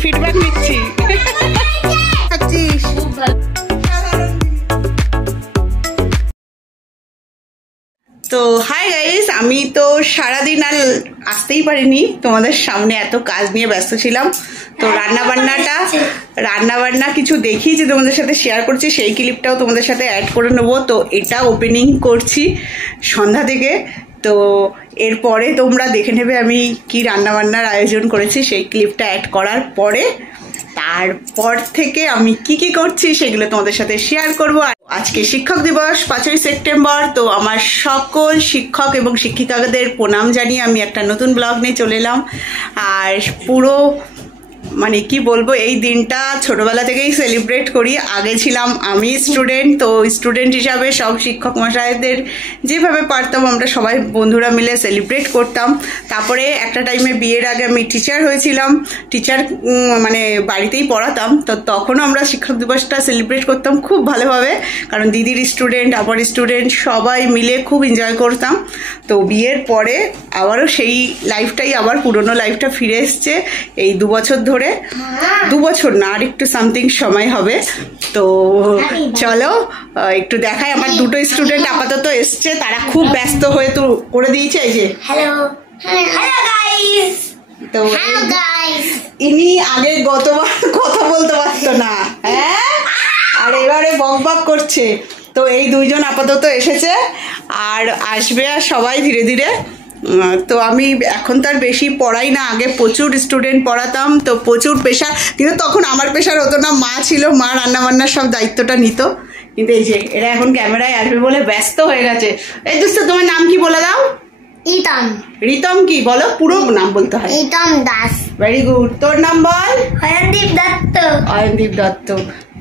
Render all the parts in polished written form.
Feedback নিচ্ছি। তো hi guys, আমি তো সারাদিন আর আসতেই পারিনি, তোমাদের সামনে এত কাজ নিয়ে ব্যস্ত ছিলাম। তো রান্নাবান্না কিছু দেখিয়েছি তোমাদের সাথে শেয়ার করছি, সেই ক্লিপটাও তোমাদের সাথে অ্যাড করে নেবো। তো এটা ওপেনিং করছি সন্ধ্যা থেকে, তো এরপরে তোমরা দেখে নেবে আমি কি রান্নাবান্নার আয়োজন করেছি সেই ক্লিপটা অ্যাড করার পরে। তারপর থেকে আমি কি কি করছি সেগুলো তোমাদের সাথে শেয়ার করব। আজকে শিক্ষক দিবস 5ই সেপ্টেম্বর, তো আমার সকল শিক্ষক এবং শিক্ষিকাদের প্রণাম জানিয়ে আমি একটা নতুন ব্লগ নিয়ে চলে এলাম। আর পুরো মানে কি বলবো, এই দিনটা ছোটবেলা থেকেই সেলিব্রেট করি। আগে ছিলাম আমি স্টুডেন্ট, তো স্টুডেন্ট হিসাবে সব শিক্ষক মশাইদের যেভাবে পারতাম আমরা সবাই বন্ধুরা মিলে সেলিব্রেট করতাম। তারপরে একটা টাইমে বিয়ের আগে আমি টিচার হয়েছিলাম, টিচার মানে বাড়িতেই পড়াতাম, তো তখনও আমরা শিক্ষক দিবসটা সেলিব্রেট করতাম খুব ভালোভাবে, কারণ দিদির স্টুডেন্ট আমার স্টুডেন্ট সবাই মিলে খুব এনজয় করতাম। তো বিয়ের পরে আবারও সেই লাইফটাই, আবার পুরনো লাইফটা ফিরে এসছে এই 2 বছর ধরে। 2 বছর না, আর একটু সামথিং সময় হবে। তো চলো একটু দেখাই। আমার 2টো স্টুডেন্ট আপাতত এসছে, তারা খুব ব্যস্ত হয়ে তো করে দিয়েছে। এই যে হ্যালো গাইস। তো ইনি আগে গতবার কথা বলতে পারতো না, হ্যাঁ, আর এবারে বক বক করছে। তো এই 2জন আপাতত এসেছে, আর আসবে আর সবাই ধীরে ধীরে। তো আমি এখন তার বেশি পড়াই না, আগে প্রচুর স্টুডেন্ট পড়াতাম, তো প্রচুর প্রেশার, কিন্তু তখন আমার প্রেশার হতো না, মা ছিল, মা রান্নাবান্নার সব দায়িত্বটা নিত। কিন্তু এই যে এরা এখন ক্যামেরায় আসবে বলে ব্যস্ত হয়ে গেছে। এই দোস্ত, তোমার নাম কি বলে দাও? রিতম। রিতম কি বলো? পুরো নাম বলতে হয়। রিতম দাস। Very good. তোর নাম বল? অয়নদীপ দত্ত। অয়নদীপ দত্ত।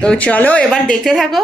তো চলো এবার দেখতে থাকো।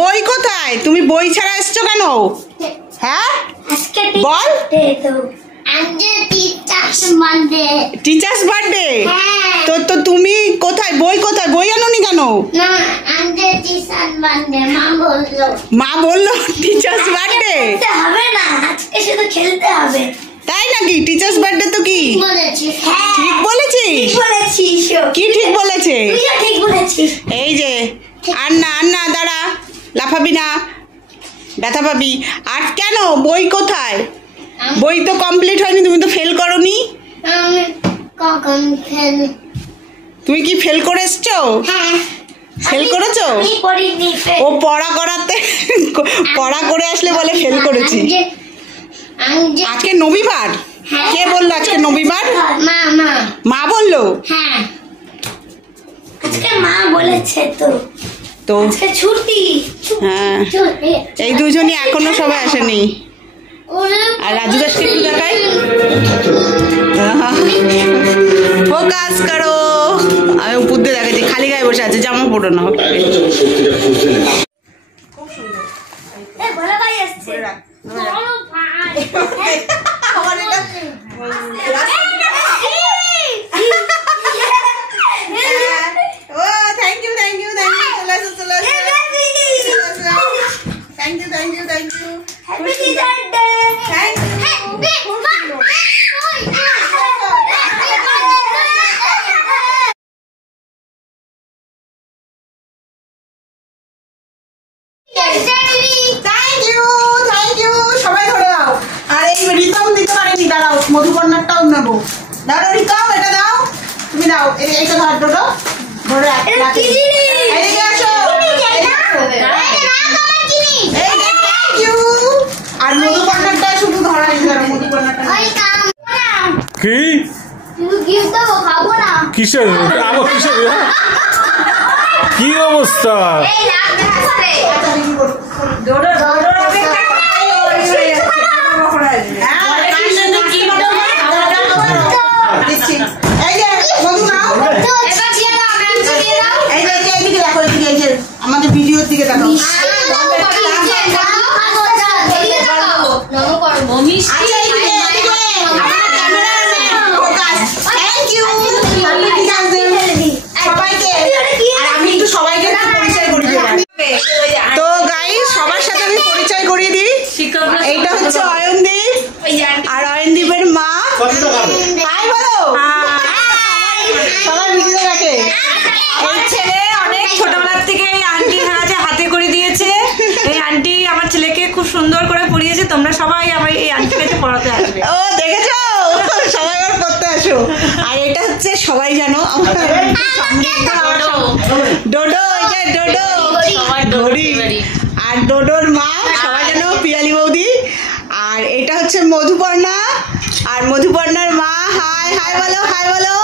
বই কোথায়? তুমি বই ছাড়া এসছো কেন? হ্যাঁ বল। টিচার্স বার্থডে, তো তুমি কোথায়? বই কোথায়? বই আনোনি কেন? মা বললো টিচার্স বার্থডে হবে না, আজকে শুধু খেলতে হবে। তাই নাকি? টিচার্স বার্থডে তো কি ঠিক বলেছিস? কি ঠিক বলেছে? এই যে আর না দাঁড়া, লাফাবি না, ব্যথা পাবি। আর কেন? বই কোথায়? বই তো কমপ্লিট হয়নি, তুমি তো ফেল করনি। তুমি কি ফেল করে এসছো? ফেল করেছো? ও পড়া করে আসলে বলে ফেল করেছি। আজকে রবিবার? কে বললো আজকে রবিবার? মা বললো? মা বলেছে তো ছুটি। হ্যাঁ, এই 2জনই এখনো সবাই আসেনি। আর রাজু দাসকে একটু দেখাই, ফোকাস করো। আমি উপর দিয়ে দেখাচ্ছি, খালি গায়ে বসে আছে, জামা পড়ো না। খুব সুন্দর। মধুকন্যাটাও নেবো। দাও রিকাও, এটা দাও, তুমি দাও, এইটা ধর ডোডো, ধরে এদিকে আসো। আর মধুকন্যাটা শুধু ধরা, মধুকন্যাটা কি কিসের আবার কিসের কি অবস্থা? আমাদের ভিডিওর দিকে দেখো। তো গাইস, সবার সাথে আমি পরিচয় করিয়ে দিই। এইটা হচ্ছে অয়নদীপ, আর অয়নদীপের মা। হাই বলো, সবাই ভিডিও দেখে। আমার ছেলে অনেক ছোটবেলার থেকে এই আন্টির হাতে হাতে করে দিয়েছে। এই আন্টি আমার ছেলেকে খুব সুন্দর করে পড়িয়েছে। তোমরা সবাই আমার এই আন্টির কাছে পড়াতে আসবে। ও দেখেছো, সবাই আবার পড়তে আসো। আর এটা হচ্ছে সবাই জানো ডোডো, এটা ডোডো ঘড়ি, আর ডোডোর মা সবাই জানো পিয়ালি বৌদি। আর এটা হচ্ছে মধুপর্ণা, আর মধুপর্ণার মা। হাই হাই বলো, হাই বলো,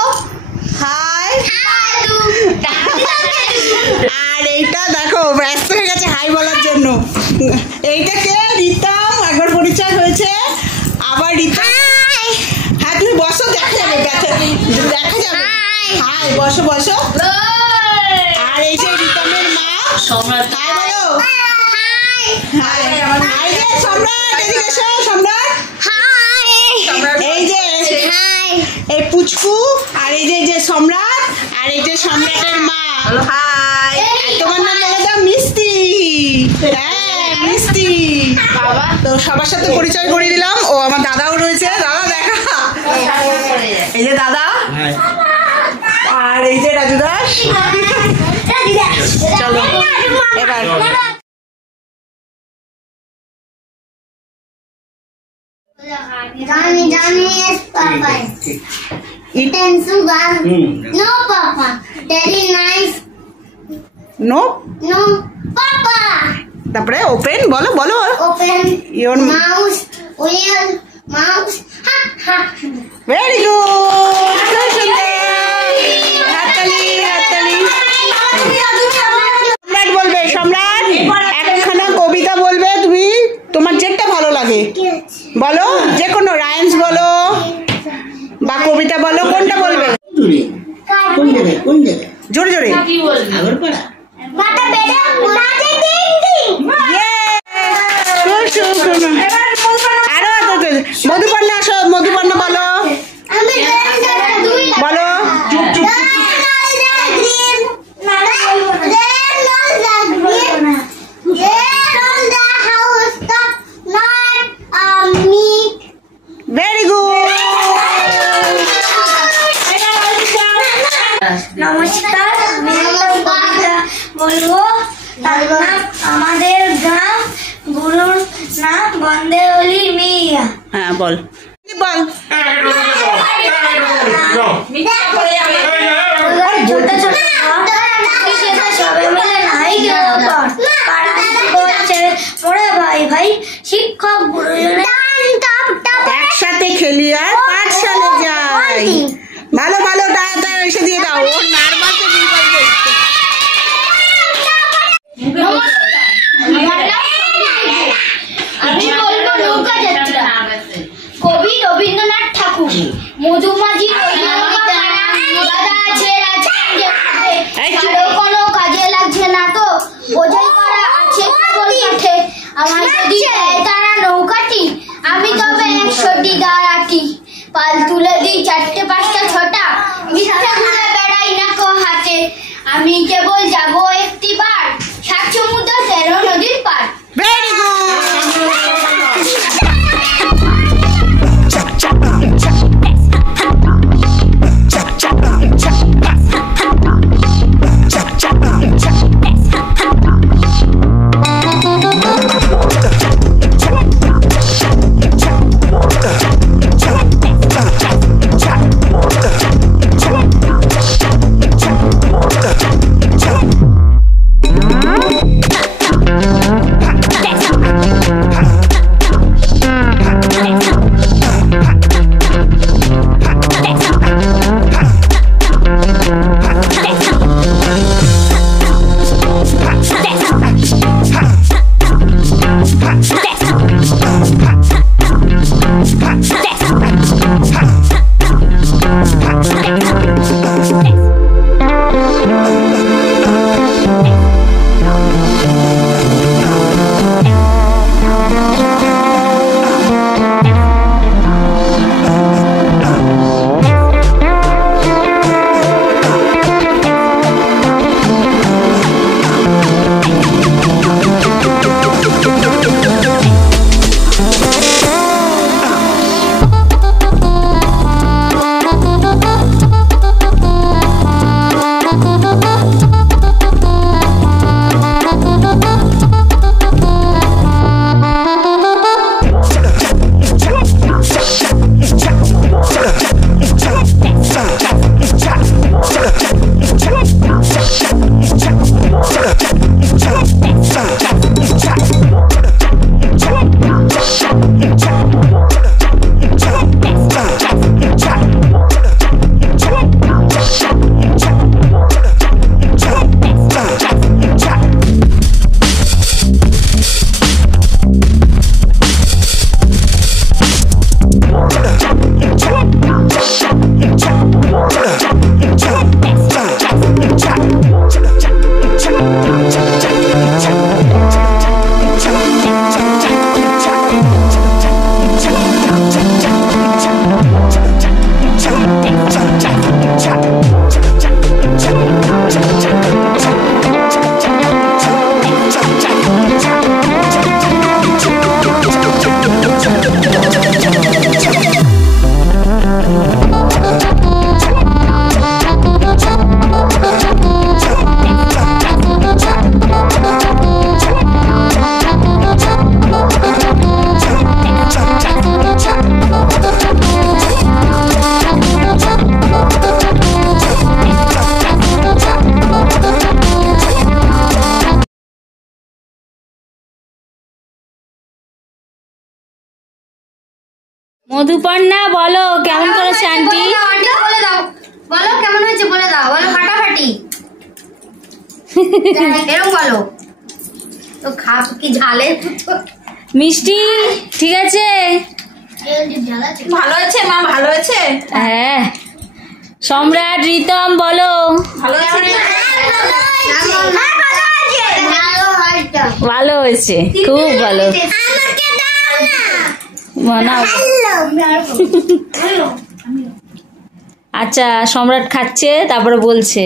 হাই। আর এইটা দেখো ব্যস্ত হয়ে গেছে হাই বলার জন্য। এইটাকে রিতাম, একবার পরিচয় হয়েছে, আবার রিতাম। হ্যাঁ তুমি বসো, দেখা যাবে, দেখা যাবে। হাই বসো বসো। আর এই যে রিতামের মা সম্রাট, হাই বলো। হাই, এই যে সম্রাট, এদিকে এসো সম্রাট। এই যে এই পুচকু, আর এই যে সম্রাট, আর এই যে সম্রাটের মা। হাই, তোমার নাম বলে দাও মিষ্টি। হ্যাঁ মিষ্টি। তো সবার সাথে পরিচয় করিয়ে দিলাম। ও আমার দাদাও রয়েছে, দাদা দেখা। এই যে দাদা, আর এই যে রাজু দাস। চলো এবার No, Papa. Daddy nice. No, No, Papa. তারপরে ওপেন বলো বলো। Open Your mouse. Wheel mouse. Ha ha. Very good, হাততালি হাততালি। সম্রাট বলবে, সম্রাট একখানা কবিতা বলবে তুমি, তোমার যেটা ভালো লাগে বলো, যে কোনো রাইমস বলো বা কবিতা বলো, কোনটা বলবে? জোরে জোরে। Bata beda. Bata ding ding. আরো মধুপর্ণা আসো, মধুপর্ণা বলো বলো। Very good. নমস্কার, বলবো আমাদের গ্রাম গুরুর নাম বন্দেওলি মিয়া। হ্যাঁ বল বল। ছোট ছোট সবাই মিলে নাই পড়ে ভাই ভাই শিক্ষক গুরুজনের একসাথে খেলি আর পাঠশালে যাই। ভালো ভালো, তাড়াতাড়ি এসে দিয়ে দাও। ও নার্ভাসে আমি বলবো নৌকা যাত্রা। কবি রবীন্দ্রনাথ ঠাকুর। মধুমাঝি কোনো কাজে লাগছে না তো, বোঝাই করা আছে কেবল কাঠে। আমার যদি তারা নৌকাটি, আমি তবে 100টি দাঁড়াটি। পাল তুলে দিই 4টে 5টা 6টা, মিথ্যা ঘুরে বেড়াই না কো হাতে। আমি কেবল যাবো একটি বার, 7 সমুদ্র 13 নদীর পার। Very good. মধুপর্ণা বলো কেমন করেছে আন্টি? আন্টি বলে দাও, বলো কেমন হয়েছে বলে দাও, বলো ফাটাফাটি এরকম বলো তো। খাপ কি ঝালে মিষ্টি ঠিক আছে? ভালো আছে মা, ভালো আছে। হ্যাঁ। সম্রাট রিতম বলো ভালো আছে। ভালো হয়েছে, খুব ভালো। বানাও। আচ্ছা সম্রাট খাচ্ছে তারপরে বলছে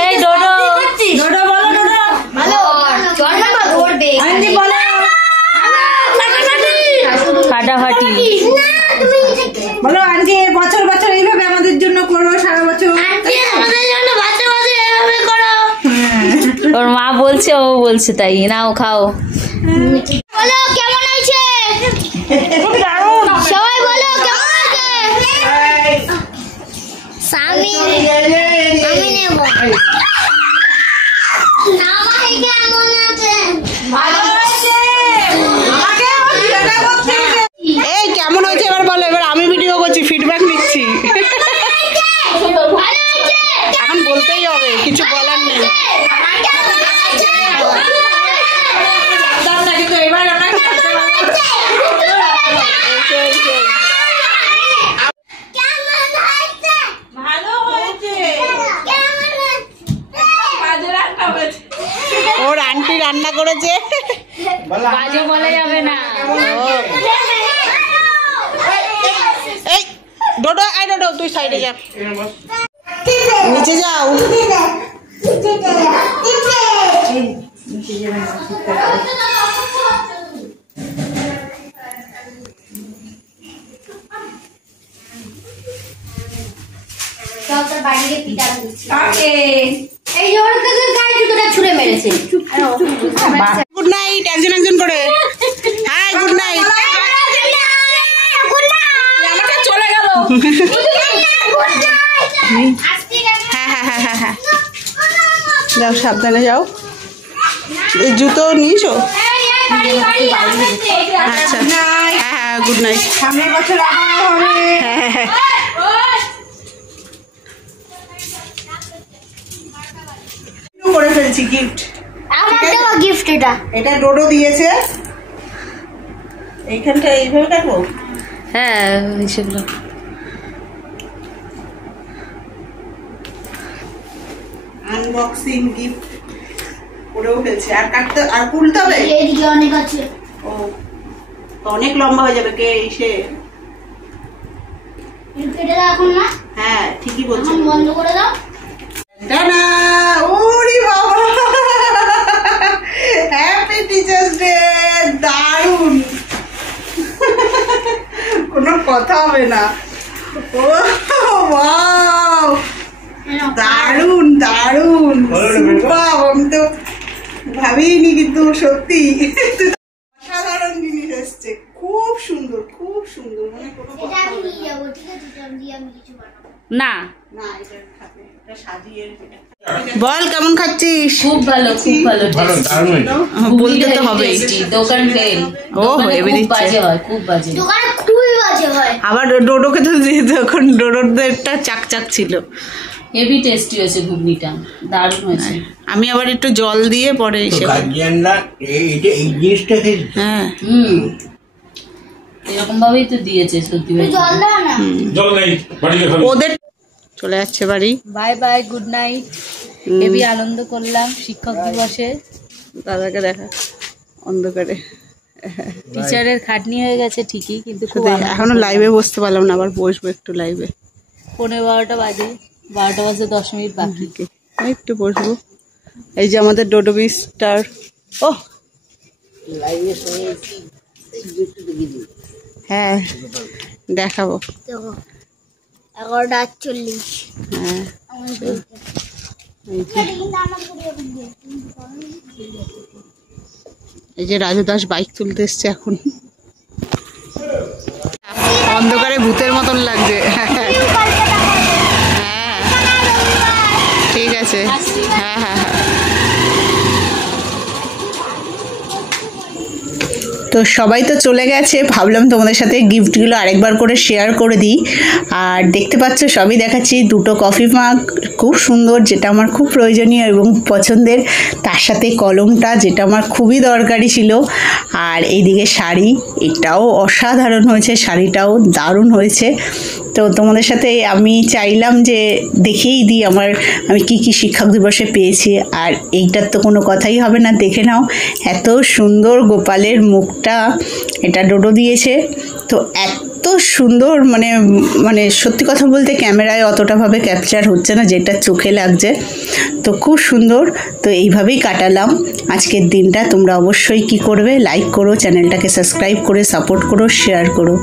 এই ডোডো ডোডো বলো, ডোডো আন্টি বলো। ফাটাফাটি বলো আন্টি বছর বছর এইভাবে আমাদের জন্য করো, সারা বছর। ওর মা বলছে, ও বলছে, তাই নাও খাও। বলো কেমন হয়েছে সবাই, বলো কেমন হয়েছে। আমি নেব। আমাকে কেমন আছে? ভালো আছে। আমাকে ও জিজ্ঞাসা করছে। এই কেমন হয়েছে এবার বলো, এবার আমি ভিডিও করছি, ফিডব্যাক নিচ্ছি। ভালো হয়েছে। এখন বলতেই হবে, কিছু বলার নেই। দাও না, কিন্তু এবার আমরা খেতে পারবো। ভালো হয়েছে। বাজে রান্না হয়েছে। ওর আন্টি রান্না করেছে। বাজে বলা যাবে না। এই ডোডো, আই ডোডো তুই সাইডে যা, নিচে যাও। ওকে। এই যে ওর কাছে গায়ে জুতোটা ছুঁড়ে মেরেছে। গুড নাইট, একজন একজন করে। Hi good night. আমাকে চলে গেল। হ্যাঁ হ্যাঁ হ্যাঁ হ্যাঁ হ্যাঁ, যাও সাবধানে যাও। এই জুতো নিয়েছো? আচ্ছা হ্যাঁ হ্যাঁ গুড নাইট। সামনের বছর আবার হবে। হ্যাঁ হ্যাঁ করে ফেলছি গিফট। আমার দেওয়া গিফট এটা। এটা ডোডো দিয়েছে। এইখানটা এইভাবে কাটবো। হ্যাঁ সেগুলো আনবক্সিং গিফট করেও ফেলছে। আর কাটতে আর খুলতে হবে। এইদিকে অনেক আছে। ও তো অনেক লম্বা হয়ে যাবে। কে এসে? কেটে দাও এখন না, হ্যাঁ ঠিকই বলছো। এখন বন্ধ করে দাও। টানা! ওরে বাবা! Happy teachers day! দারুণ! কোনো কথা হবে না। ও ওয়াও! দারুণ দারুণ! সুপার! আমি তো ভাবিনি, কিন্তু সত্যি অসাধারণ জিনিস এসছে। খুব সুন্দর, খুব সুন্দর। মানে কোনো এটা কথা আমি হবে নিয়ে না। যাবো, ঠিক আছে? এটা দিয়ে আমি কিছু বানাবো। না। না এটা খাবে, এটা সাজিয়ে। বল কেমন খাচ্ছিস? খুব ভালো, খুব ভালো। ভালো, দারুণ হয়েছে। বলতে তো হবেই। দোকান ফেল। ও, হেভি খুব দিচ্ছে। বাজে হয়, খুব বাজে। দোকানে খুবই বাজে হয়। আবার ডোডোকে তো দিয়ে তখন ডোডোরটা চাকচাক ছিল। হেভি টেস্টি হয়েছে ঘুগনিটা, দারুণ হয়েছে। আমি আবার একটু জল দিয়ে পরে তো এসে গার্জিয়ানরা এইটা এই জিনিসটা খেয়ে হ্যাঁ এরকম ভাবেই তো দিয়েছে সত্যি। তুই জল দাও না। জল নেই, বাড়িতে খাবি। ওদের চলে যাচ্ছে বাড়ি। Bye bye, good night. Heavy আনন্দ করলাম শিক্ষক দিবসে। দাদাকে দেখা অন্ধকারে। টিচারের খাটনি হয়ে গেছে ঠিকই, কিন্তু খুব শুধু আনন্দ এখনো করলাম। লাইভে বসতে পারলাম না, আবার বসবো একটু লাইভে। 12:15 বাজে, 12টা বাজে 10 মিনিট বাকি। একটু বসবো। এই যে আমাদের ডোডো মিস্টার। ও হ্যাঁ দেখাবো। দেখো 11:40। হ্যাঁ আমার এই যে কিন্তু আমার পুরো এই যে রাজু দাস বাইক তুলতে এসছে এখন। অন্ধকারে ভূতের মতন লাগছে। হ্যাঁ ঠিক আছে। হ্যাঁ হ্যাঁ হ্যাঁ তো সবাই তো চলে গেছে, ভাবলাম তোমাদের সাথে গিফটগুলো আরেকবার করে শেয়ার করে দিই। আর দেখতে পাচ্ছ সবই দেখাচ্ছি, দুটো কফি মাগ খুব সুন্দর, যেটা আমার খুব প্রয়োজনীয় এবং পছন্দের, তার সাথে কলমটা যেটা আমার খুবই দরকারি ছিল। আর এইদিকে শাড়ি, এটাও অসাধারণ হয়েছে, শাড়িটাও দারুণ হয়েছে। তো তোমাদের সাথে আমি চাইলাম যে দেখিয়েই দিই আমি কি কি শিক্ষক দিবসে পেয়েছি। আর এইটার তো কোনো কথাই হবে না, দেখে নাও এত সুন্দর গোপালের মুখটা, এটা ডোডো দিয়েছে। তো এত সুন্দর, মানে সত্যি কথা বলতে ক্যামেরায় অতটাভাবে ক্যাপচার হচ্ছে না যেটা চোখে লাগছে। তো খুব সুন্দর। তো এইভাবেই কাটালাম আজকের দিনটা। তোমরা অবশ্যই কি করবে, লাইক করো, চ্যানেলটাকে সাবস্ক্রাইব করে সাপোর্ট করো, শেয়ার করো।